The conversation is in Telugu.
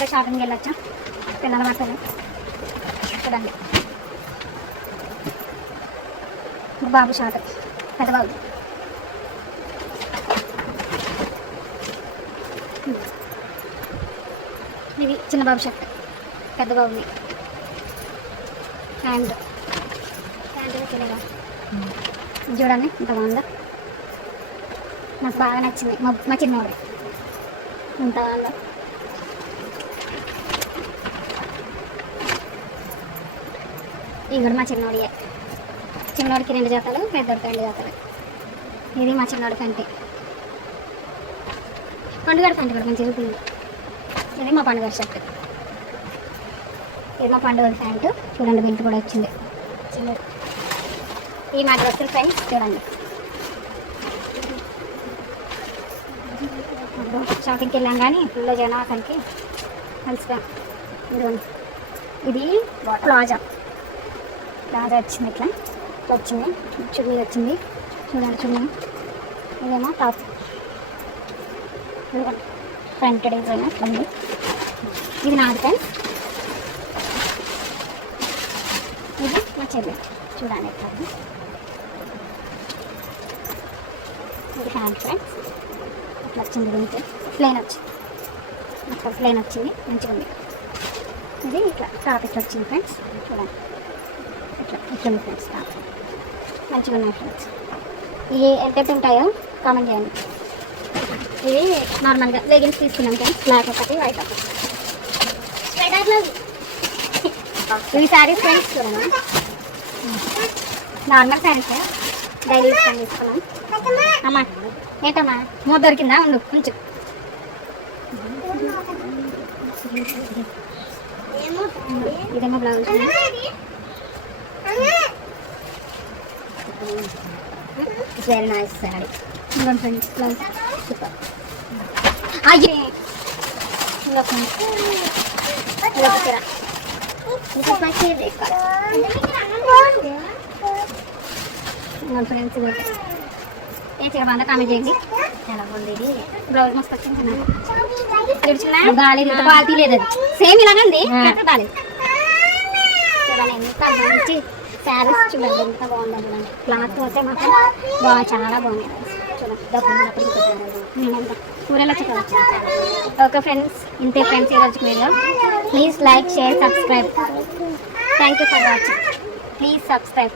ఇప్పుడు షాపింగ్కి వెళ్ళొచ్చా పిల్లల బట్టలు చూడండి. బాబు షార్ట్ పెద్ద బాబు. ఇది చిన్న బాబు షర్ట్ పెద్ద బాబుని. ప్యాంట్ చిన్నగా చూడండి ఇంత బాగుందా. నాకు బాగా నచ్చింది మా చిన్నోడు ఇంత బాగుందా. ఇవి కూడా మా చిన్నోడికి 2 జతలు పెద్దోడికి 2 జతలు. ఇది మా చిన్నోడి ప్యాంట్ పండుగ ప్యాంట్ కూడా మంచిగా చూపింది. ఇది మా పండుగ షర్ట్. ఇది మా పండుగ ప్యాంటు చూడండి బెల్ట్ కూడా వచ్చింది చిన్నది. ఈ మా డ్రెస్సులు ఫ్రెండ్స్ చూడండి. షాపింగ్కి వెళ్ళాం కానీ ఫుల్ జనం అసలుకి కలిసిగా. ఇది ప్లాజా వచ్చింది ఇట్లా వచ్చింది చున్నీ వచ్చింది చూడండి చున్నీ. ఇదేమో టాప్ ఫ్రంట్ డిజైన్ అట్లా ఉంది. ఇది నాది ఫ్రెండ్స్. ఇది మా చెల్లి చూడండి ఎట్లా. ఇది హ్యాండ్ ఫ్రెండ్స్ అట్లా వచ్చింది. దీనికి ప్లెయిన్ వచ్చింది అట్లా ప్లెయిన్ వచ్చింది మంచిగా ఉంది. ఇది ఇట్లా టాప్ ఇట్లా వచ్చింది ఫ్రెండ్స్ చూడండి. ఇట్లా ఉంది ఫ్రెండ్స్ టాప్ మంచిగా ఉన్నాయి ఫ్రెండ్స్. ఇవి ఎంత ఉంటాయో కామెంట్ చేయండి. ఇవి నార్మల్గా లెగిన్స్ తీసుకున్నాం ఫ్రెండ్స్. బ్లాక్ ఒకటి వైట్ ఒకటి. ఇవి శారీస్ ఫ్రెండ్స్ చూడండి. నార్మల్ శారీస్ డైలీ తీసుకున్నాం. అమ్మా ఏంటమ్మా మూత దొరికిందా ఉండు కొంచెం. ఇదేమో blouse very nice sari friends. Blouse super. అయ్యే ఫ్రెండ్స్ ఏ చీర బాగా కామెంట్ చేయండి. చాలా బాగుంది. ఇది బ్లౌజ్ మస్తు వచ్చింది. క్వాలిటీ లేదు అది సేమ్ ఇలాగండి కాలేదు. చూడండి ఎంత మంచి శారీస్ చూడండి ఎంత బాగుందో చూడండి. క్లాత్ అయితే మాత్రం చాలా బాగుంది చూడండి. నేనంతా కూరలో చెప్పవచ్చు. ఓకే ఫ్రెండ్స్ ఇంతే ఫ్రెండ్స్ ఈరోజు video. Please like share subscribe. Thank you for watching. Please subscribe.